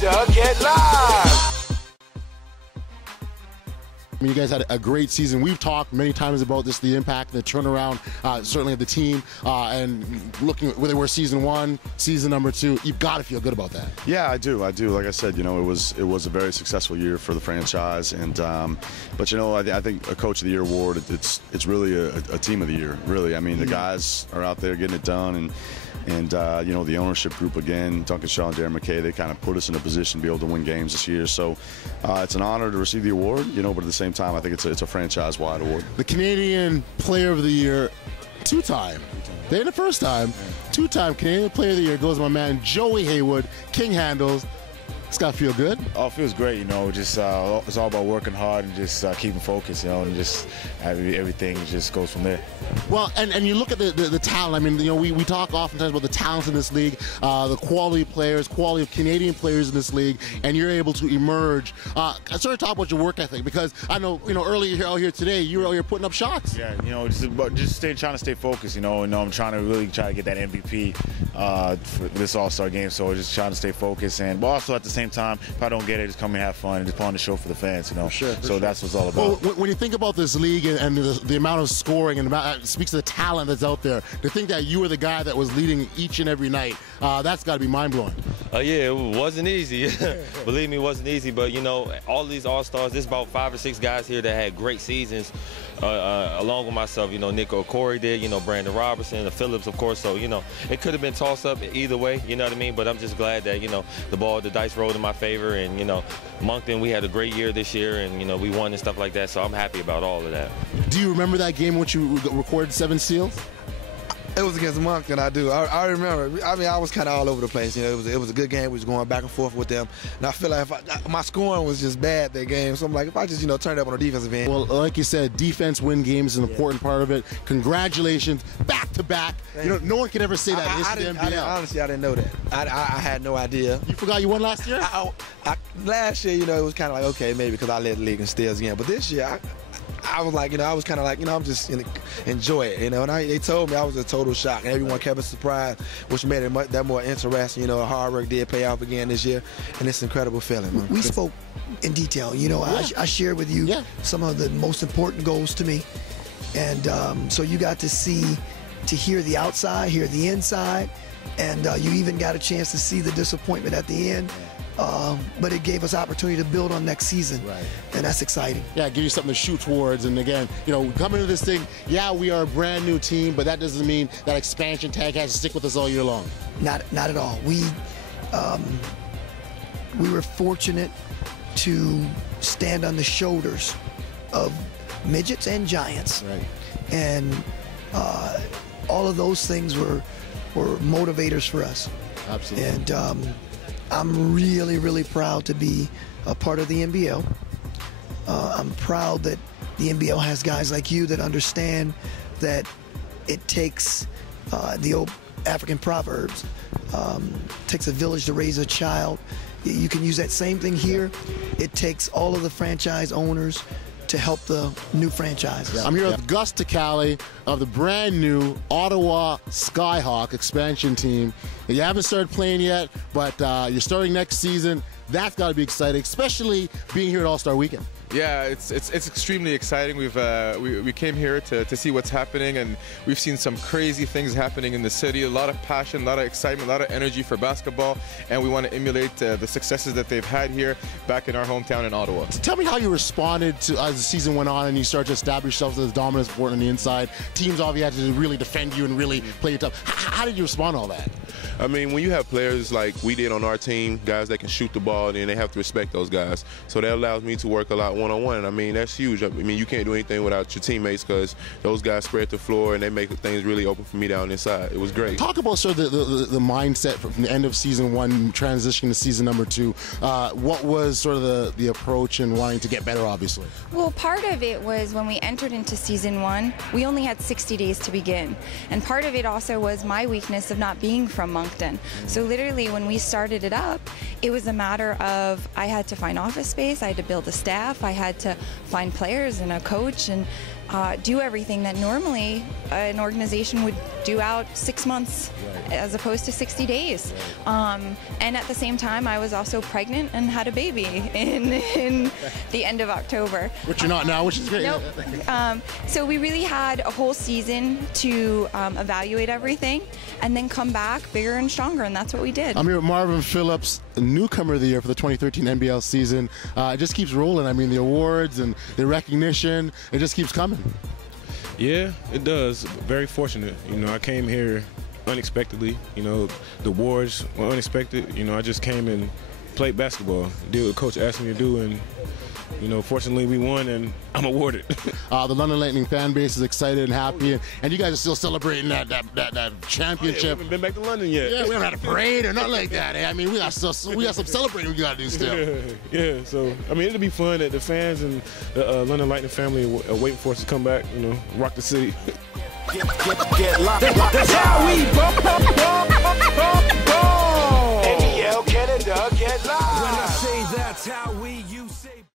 Duck It Live. I mean, you guys had a great season. We've talked many times about this, the impact, the turnaround, certainly of the team, and looking at where they were season one, season number two. You've got to feel good about that. Yeah, I do. Like I said, you know, it was a very successful year for the franchise, and but you know, I think a Coach of the Year award, it's really a Team of the Year. Really, I mean, the guys are out there getting it done, and you know, the ownership group again, Duncan Shaw and Darren McKay, they kind of put us in a position to be able to win games this year. So it's an honor to receive the award, you know, but at the same time, I think it's a franchise-wide award. The Canadian Player of the Year, two-time. They ain't the first time. Two-time Canadian Player of the Year goes to my man Joey Haywood, King Handles. It's got to feel good. Oh, it feels great, you know. Just it's all about working hard and just keeping focused, you know, and just everything just goes from there. Well, and you look at the talent. I mean, you know, we talk oftentimes about the talent in this league, the quality players, quality of Canadian players in this league, and you're able to emerge. I sort of talk about your work ethic, because I know, you know, earlier out here today, you were out here putting up shots. Yeah, you know, trying to stay focused, you know, and I'm trying to get that MVP for this All-Star game. So just trying to stay focused, but also at the same time, if I don't get it, just come and have fun and just put on the show for the fans, you know. Sure, so that's what it's all about. Well, when you think about this league and the amount of scoring and it speaks to the talent that's out there, to think that you were the guy that was leading each and every night, that's got to be mind-blowing. Yeah, it wasn't easy. Believe me, it wasn't easy, but you know, all these All-Stars, there's about 5 or 6 guys here that had great seasons, along with myself. You know, Nick O'Corey did, you know, Brandon Robertson, the Phillips, of course. So, you know, it could have been toss-up either way, you know what I mean? But I'm just glad that, you know, the dice rolled in my favor, and, you know, Moncton, we had a great year this year, and, you know, we won and stuff like that, so I'm happy about all of that. Do you remember that game in which you recorded 7 steals? It was against Moncton, I do. I remember. I mean, I was kind of all over the place. You know, it was a good game. We was going back and forth with them, and I feel like my scoring was just bad that game. So I'm like, if I just, you know, turn it up on the defensive end. Well, like you said, defense win games is an important part of it. Congratulations, back to back. You know, no one can ever say that in the NBL. Honestly, I didn't know that. I had no idea. You forgot you won last year? Last year, you know, it was kind of like, okay, maybe because I led the league in steals again. But this year, I was like, you know, I was kind of like, you know, I'm just enjoy it, you know. And they told me I was a total shock, and everyone kept us surprised, which made it that more interesting. You know, hard work did pay off again this year, and it's an incredible feeling, man. We spoke in detail. You know, I shared with you some of the most important goals to me, and so you got to hear the outside, hear the inside, and you even got a chance to see the disappointment at the end. But it gave us opportunity to build on next season, and that's exciting. Yeah, give you something to shoot towards. And again, you know, coming to this thing, yeah, we are a brand new team, but that doesn't mean that expansion tag has to stick with us all year long. Not at all. We were fortunate to stand on the shoulders of midgets and giants, and all of those things were motivators for us. Absolutely. And I'm really, really proud to be a part of the NBL. I'm proud that the NBL has guys like you that understand that it takes the old African proverbs, takes a village to raise a child. You can use that same thing here. It takes all of the franchise owners to help the new franchises. I'm here with Gus Tacali of the brand new Ottawa Skyhawk expansion team. You haven't started playing yet, but you're starting next season. That's got to be exciting, especially being here at All-Star Weekend. Yeah, it's extremely exciting. We came here to see what's happening, and we've seen some crazy things happening in the city. A lot of passion, a lot of excitement, a lot of energy for basketball, and we want to emulate the successes that they've had here back in our hometown in Ottawa. So tell me how you responded to as the season went on and you started to establish yourself as a dominant sport on the inside. Teams obviously had to really defend you and really play you tough. How did you respond to all that? I mean, when you have players like we did on our team, guys that can shoot the ball, then they have to respect those guys. So that allows me to work a lot one-on-one. I mean, that's huge. I mean, you can't do anything without your teammates because those guys spread the floor and they make things really open for me down inside. It was great. Talk about sort of the mindset from the end of season one, transitioning to season number two. What was sort of the approach and wanting to get better, obviously? Well, part of it was when we entered into season one, we only had 60 days to begin. And part of it also was my weakness of not being from Moncton. So literally when we started it up, it was a matter of I had to find office space, I had to build a staff, I had to find players and a coach, and do everything that normally an organization would do out 6 months as opposed to 60 days. And at the same time, I was also pregnant and had a baby in the end of October. Which you're not now, which is great. Nope. So we really had a whole season to evaluate everything and then come back bigger and stronger, and that's what we did. I'm here with Marvin Phillips, newcomer of the year for the 2013 NBL season. It just keeps rolling. I mean, the awards and the recognition, it just keeps coming. Yeah, it does. Very fortunate. You know, I came here unexpectedly. You know, the awards were unexpected. You know, I just came and played basketball, did what Coach asked me to do, and you know, fortunately we won and I'm awarded. The London Lightning fan base is excited and happy, and you guys are still celebrating that championship. We haven't been back to London yet. Yeah, we haven't had a parade or nothing like that. I mean, we got some celebrating we got to do still. Yeah, so I mean, it'll be fun that the fans and the London Lightning family are waiting for us to come back. You know, rock the city. Get locked. That's how we ball. NBL Canada, get live. When I say that's how